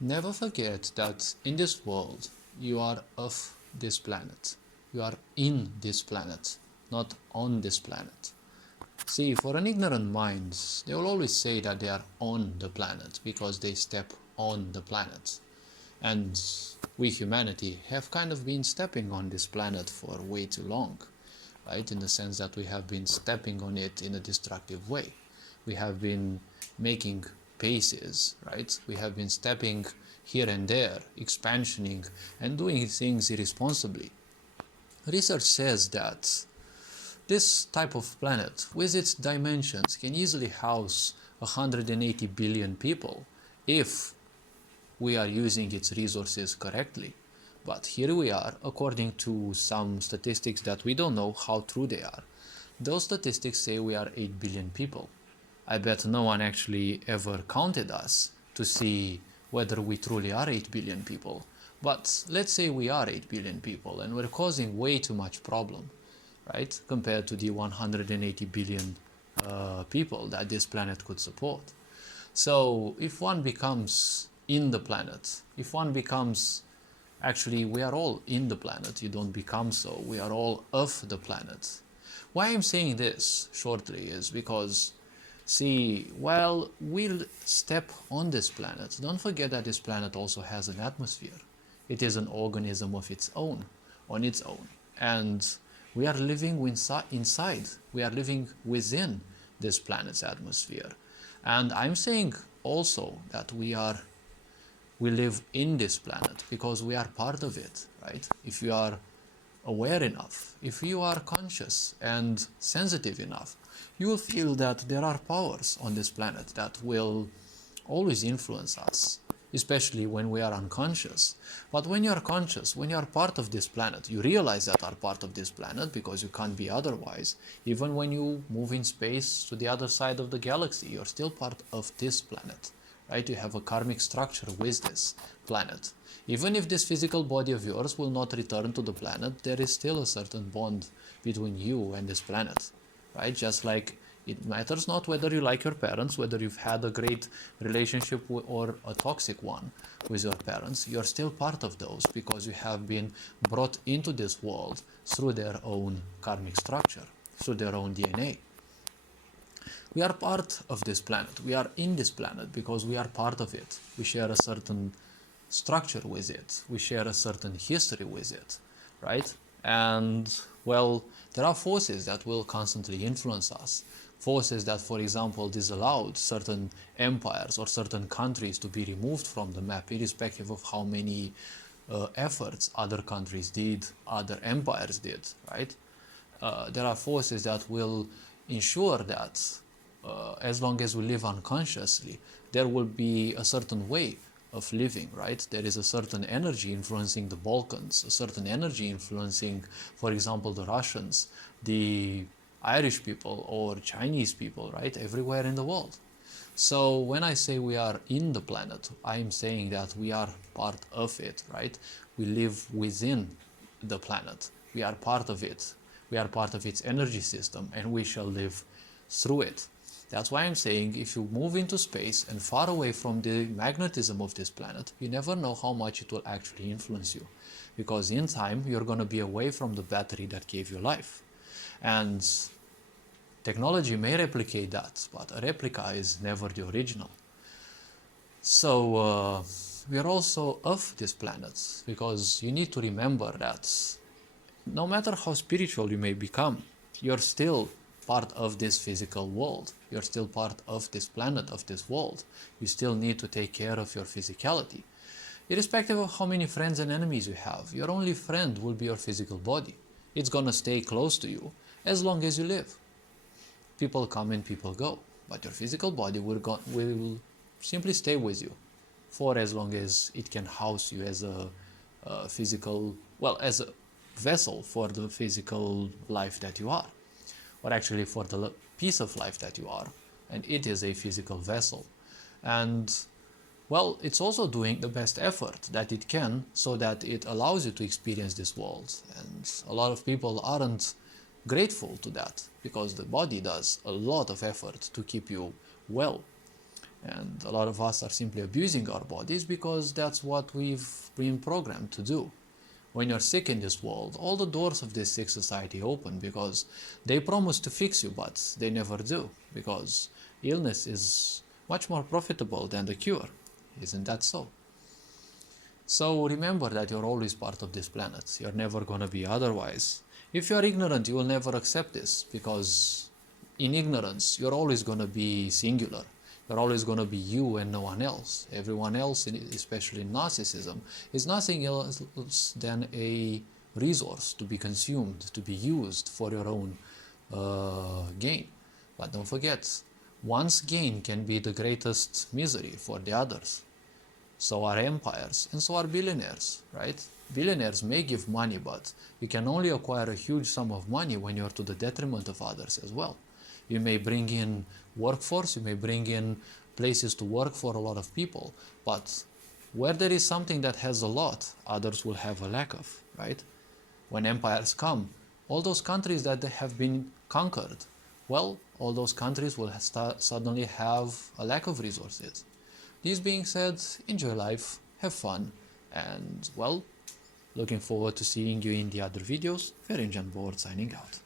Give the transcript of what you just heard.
Never forget that in this world, you are of this planet. You are in this planet, not on this planet. See, for an ignorant mind, they will always say that they are on the planet because they step on the planet. And we, humanity, have kind of been stepping on this planet for way too long, right? In the sense that we have been stepping on it in a destructive way. We have been making paces, right? We have been stepping here and there, expansioning, and doing things irresponsibly. Research says that this type of planet, with its dimensions, can easily house 180 billion people if we are using its resources correctly. But here we are, according to some statistics that we don't know how true they are. Those statistics say we are 8 billion people. I bet no one actually ever counted us to see whether we truly are 8 billion people. But let's say we are 8 billion people and we're causing way too much problem, right? Compared to the 180 billion people that this planet could support. So if one becomes in the planet, if one becomes, actually we are all in the planet, you don't become so, we are all of the planet. Why I'm saying this shortly is because, see, while we'll step on this planet, don't forget that this planet also has an atmosphere. It is an organism of its own, on its own. And we are living inside, we are living within this planet's atmosphere. And I'm saying also that we live in this planet because we are part of it, right? If you are aware enough, if you are conscious and sensitive enough, you will feel that there are powers on this planet that will always influence us, especially when we are unconscious. But when you are conscious, when you are part of this planet, you realize that are part of this planet because you can't be otherwise. Even when you move in space to the other side of the galaxy, you're still part of this planet, right? You have a karmic structure with this planet. Even if this physical body of yours will not return to the planet, there is still a certain bond between you and this planet, right? Just like it matters not whether you like your parents, whether you've had a great relationship or a toxic one with your parents, you're still part of those because you have been brought into this world through their own karmic structure, through their own DNA. We are part of this planet. We are in this planet because we are part of it. We share a certain structure with it. We share a certain history with it, right? And well, there are forces that will constantly influence us. Forces that, for example, disallowed certain empires or certain countries to be removed from the map, irrespective of how many efforts other countries did, other empires did, right? There are forces that will ensure that as long as we live unconsciously, there will be a certain way of living, right? There is a certain energy influencing the Balkans, a certain energy influencing, for example, the Russians, the Irish people, or Chinese people, right? Everywhere in the world. So when I say we are in the planet, I'm saying that we are part of it, right? We live within the planet. We are part of it. We are part of its energy system, and we shall live through it. That's why I'm saying if you move into space and far away from the magnetism of this planet, you never know how much it will actually influence you. Because in time, you're going to be away from the battery that gave you life. And technology may replicate that, but a replica is never the original. So we are also of this planet, because you need to remember that no matter how spiritual you may become, you're still part of this physical world. You're still part of this planet, of this world. You still need to take care of your physicality. Irrespective of how many friends and enemies you have, your only friend will be your physical body. It's gonna stay close to you as long as you live. People come and people go, but your physical body will simply stay with you for as long as it can house you as a physical, well, as a vessel for the physical life that you are, or actually for the piece of life that you are, and it is a physical vessel. And well, it's also doing the best effort that it can so that it allows you to experience this world. And a lot of people aren't grateful to that because the body does a lot of effort to keep you well. And a lot of us are simply abusing our bodies because that's what we've been programmed to do. When you're sick in this world, all the doors of this sick society open because they promise to fix you, but they never do, because illness is much more profitable than the cure. Isn't that so? So remember that you're always part of this planet. You're never going to be otherwise. If you're ignorant, you will never accept this, because in ignorance, you're always going to be singular. You're always going to be you and no one else. Everyone else, especially in narcissism, is nothing else than a resource to be consumed, to be used for your own gain. But don't forget, one's gain can be the greatest misery for the others. So are empires, and so are billionaires, right? Billionaires may give money, but you can only acquire a huge sum of money when you're to the detriment of others as well. You may bring in workforce, you may bring in places to work for a lot of people, but where there is something that has a lot, others will have a lack of, right? When empires come, all those countries that have been conquered, well, all those countries will suddenly have a lack of resources. This being said, enjoy life, have fun, and well, looking forward to seeing you in the other videos. Ferenc Board signing out.